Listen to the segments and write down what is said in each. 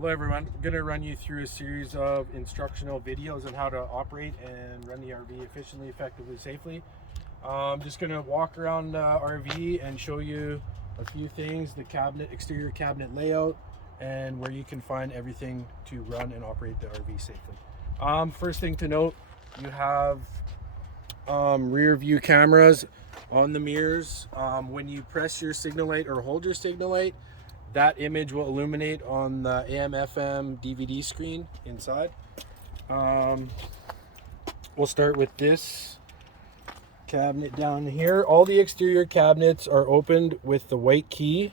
Hello everyone, I'm going to run you through a series of instructional videos on how to operate and run the RV efficiently, effectively, safely. I'm just going to walk around the RV and show you a few things, the cabinet, exterior cabinet layout, and where you can find everything to run and operate the RV safely. First thing to note, you have rear view cameras on the mirrors. When you press your signal light or hold your signal light, that image will illuminate on the AM/FM DVD screen inside. We'll start with this cabinet down here. All the exterior cabinets are opened with the white key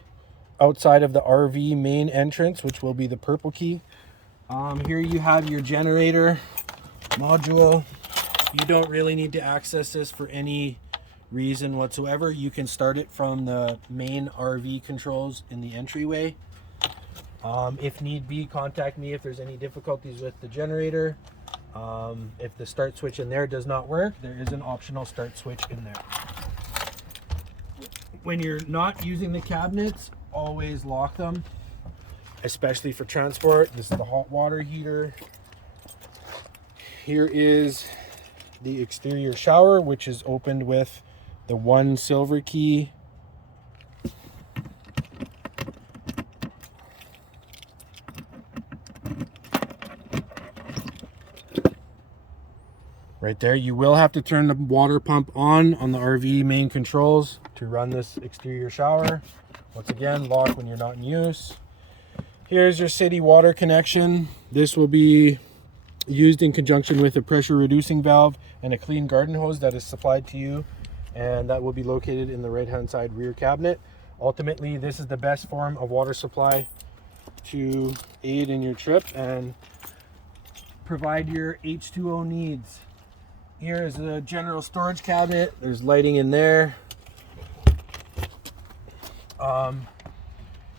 outside of the RV main entrance, which will be the purple key. Here you have your generator module. You don't really need to access this for any reason whatsoever. You can start it from the main RV controls in the entryway. If need be, contact me if there's any difficulties with the generator. If the start switch in there does not work, there is an optional start switch in there. When you're not using the cabinets, always lock them, especially for transport. This is the hot water heater. Here is the exterior shower, which is opened with the one silver key. Right there. You will have to turn the water pump on the RV main controls to run this exterior shower. Once again, lock when you're not in use. Here's your city water connection. This will be used in conjunction with a pressure reducing valve and a clean garden hose that is supplied to you, and that will be located in the right hand side rear cabinet. Ultimately, this is the best form of water supply to aid in your trip and provide your H2O needs. Here is a general storage cabinet. There's lighting in there.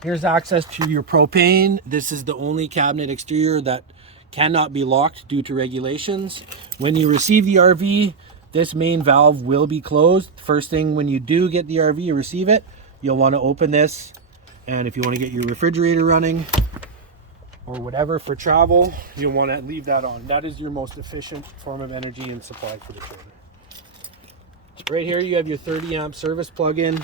Here's access to your propane. This is the only cabinet exterior that cannot be locked due to regulations. When you receive the RV, this main valve will be closed. First thing when you do get the RV, you receive it, you'll want to open this. And if you want to get your refrigerator running or whatever for travel, you'll want to leave that on. That is your most efficient form of energy and supply for the trailer. Right here you have your 30 amp service plug-in.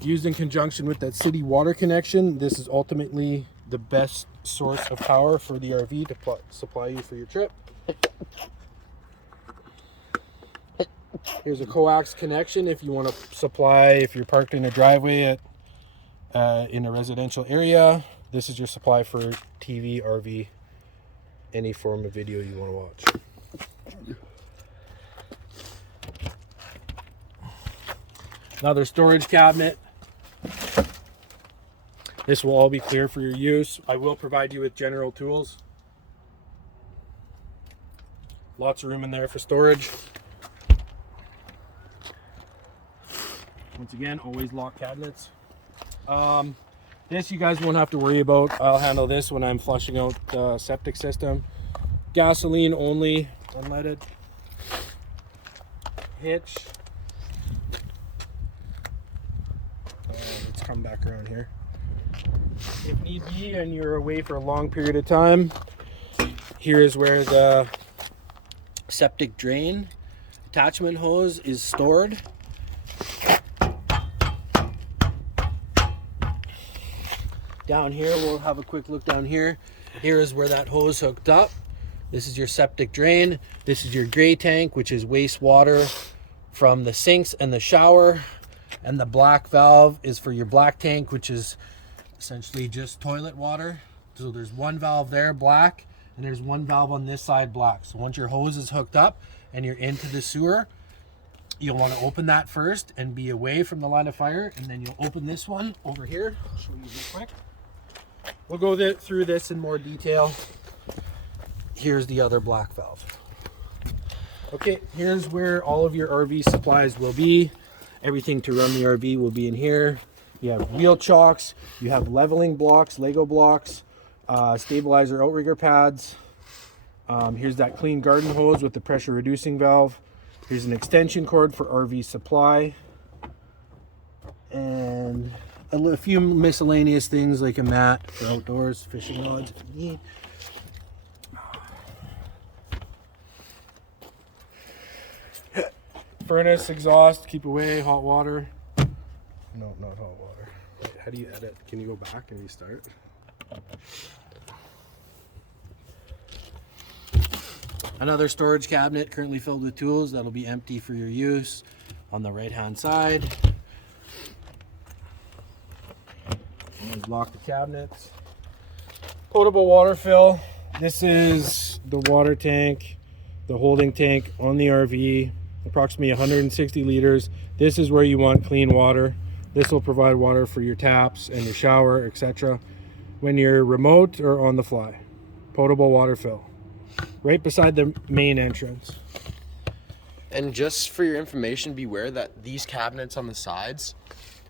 Used in conjunction with that city water connection, this is ultimately the best source of power for the RV to supply you for your trip. Here's a coax connection if you want to supply, if you're parked in a driveway in a residential area. This is your supply for TV, RV, any form of video you want to watch. Another storage cabinet. This will all be clear for your use. I will provide you with general tools. Lots of room in there for storage. Once again, always lock cabinets. This you guys won't have to worry about. I'll handle this when I'm flushing out the septic system. Gasoline only, unleaded. Hitch. Let's come back around here. If need be and you're away for a long period of time, here is where the septic drain attachment hose is stored. Down here, we'll have a quick look down here. Here is where that hose hooked up. This is your septic drain. This is your gray tank, which is wastewater from the sinks and the shower. And the black valve is for your black tank, which is essentially just toilet water. So there's one valve there, black, and there's one valve on this side, black. So once your hose is hooked up and you're into the sewer, you'll want to open that first and be away from the line of fire, and then you'll open this one over here. I'll show you real quick. We'll go through this in more detail. Here's the other black valve. Okay, here's where all of your RV supplies will be. Everything to run the RV will be in here. You have wheel chocks, you have leveling blocks, Lego blocks, stabilizer outrigger pads. Here's that clean garden hose with the pressure reducing valve. Here's an extension cord for RV supply. And a few miscellaneous things like a mat for outdoors, fishing rods if you need. Furnace, exhaust, keep away, hot water. No, not hot water. Wait, how do you edit? Can you go back and restart? Another storage cabinet currently filled with tools that'll be empty for your use on the right hand side. Lock the cabinets. Potable water fill. This is the water tank, the holding tank on the RV, approximately 160 liters. This is where you want clean water. This will provide water for your taps and your shower, etc. when you're remote or on the fly. Potable water fill. Right beside the main entrance. And just for your information, beware that these cabinets on the sides,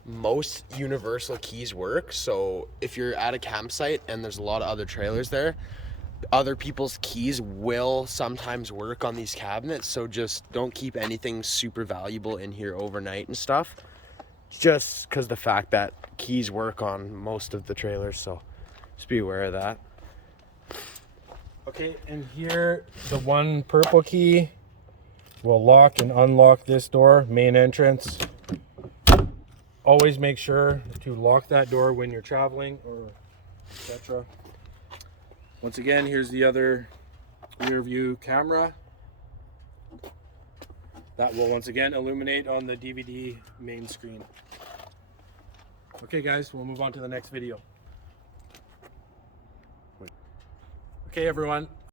most universal keys work. So if you're at a campsite and there's a lot of other trailers there, other people's keys will sometimes work on these cabinets. So just don't keep anything super valuable in here overnight and stuff, just because the fact that keys work on most of the trailers. So just be aware of that. Okay, and here the one purple key will lock and unlock this door, main entrance. Always make sure to lock that door when you're traveling or etc. Once again, here's the other rear view camera that will once again illuminate on the DVD main screen. Okay guys, we'll move on to the next video. Okay everyone,